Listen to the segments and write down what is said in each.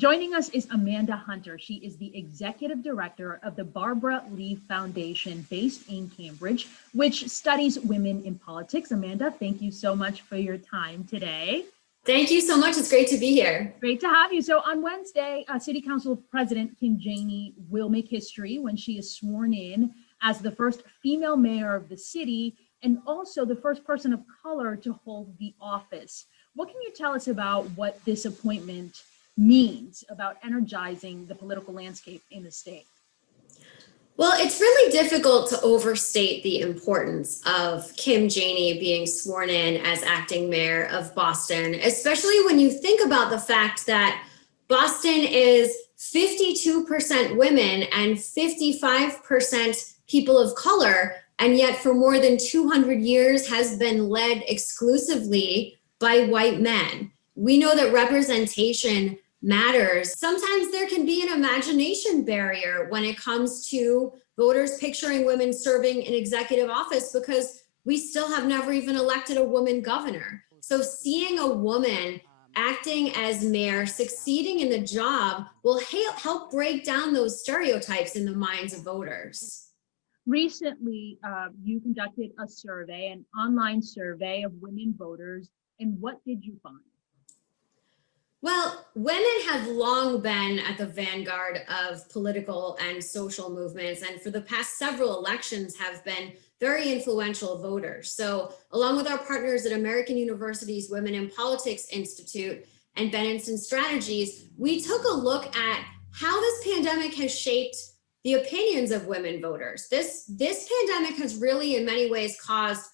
Joining us is Amanda Hunter. She is the executive director of the Barbara Lee Foundation based in Cambridge, which studies women in politics. Amanda, thank you so much for your time today. Thank you so much. It's great to be here. Great to have you. So on Wednesday, City Council President Kim Janey will make history when she is sworn in as the first female mayor of the city and also the first person of color to hold the office. What can you tell us about what this appointment means about energizing the political landscape in the state? Well, it's really difficult to overstate the importance of Kim Janey being sworn in as acting mayor of Boston, especially when you think about the fact that Boston is 52% women and 55% people of color, and yet for more than 200 years has been led exclusively by white men. We know that representation matters. Sometimes there can be an imagination barrier when it comes to voters picturing women serving in executive office because we still have never even elected a woman governor. So seeing a woman acting as mayor, succeeding in the job will help break down those stereotypes in the minds of voters. Recently, you conducted a survey, an online survey of women voters, and what did you find? Well, women have long been at the vanguard of political and social movements, and for the past several elections have been very influential voters. So along with our partners at American University's Women in Politics Institute and Bennington Strategies, we took a look at how this pandemic has shaped the opinions of women voters. This pandemic has really in many ways caused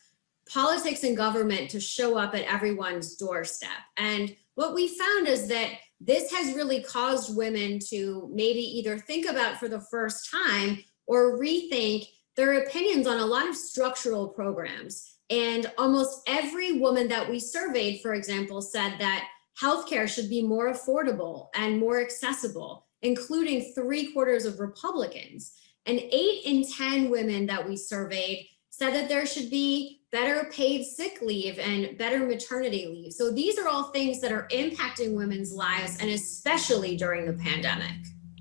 politics and government to show up at everyone's doorstep. And what we found is that this has really caused women to maybe either think about for the first time or rethink their opinions on a lot of structural programs. And almost every woman that we surveyed, for example, said that healthcare should be more affordable and more accessible, including 3/4 of Republicans. And 8 in 10 women that we surveyed said that there should be better paid sick leave and better maternity leave. So these are all things that are impacting women's lives, and especially during the pandemic.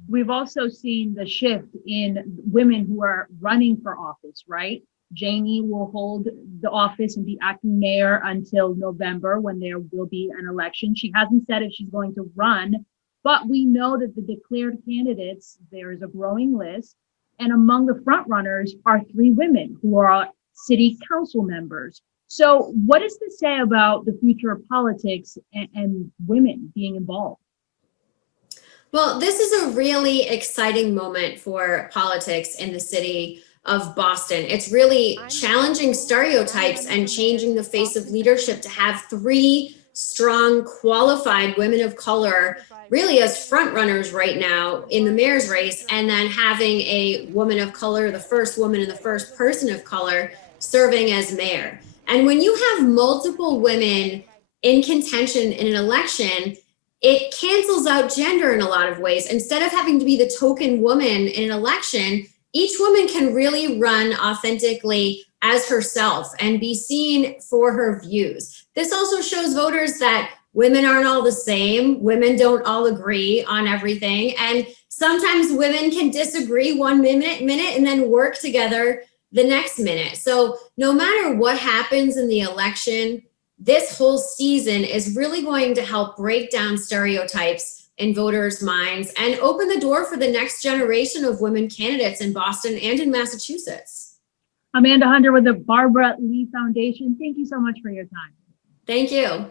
We've also seen the shift in women who are running for office, right? Janey will hold the office and be acting mayor until November when there will be an election. She hasn't said if she's going to run, but we know that the declared candidates, there is a growing list. And among the front runners are 3 women who are city council members. So what does this say about the future of politics and women being involved? Well, this is a really exciting moment for politics in the city of Boston. It's really challenging stereotypes and changing the face of leadership to have 3 strong, qualified women of color really as front runners right now in the mayor's race, and then having a woman of color, the first woman and the first person of color serving as mayor. And when you have multiple women in contention in an election, it cancels out gender in a lot of ways. Instead of having to be the token woman in an election, each woman can really run authentically as herself and be seen for her views. This also shows voters that women aren't all the same. Women don't all agree on everything. And sometimes women can disagree one minute and then work together the next minute. So no matter what happens in the election, this whole season is really going to help break down stereotypes in voters' minds and open the door for the next generation of women candidates in Boston and in Massachusetts. Amanda Hunter with the Barbara Lee Foundation, thank you so much for your time. Thank you.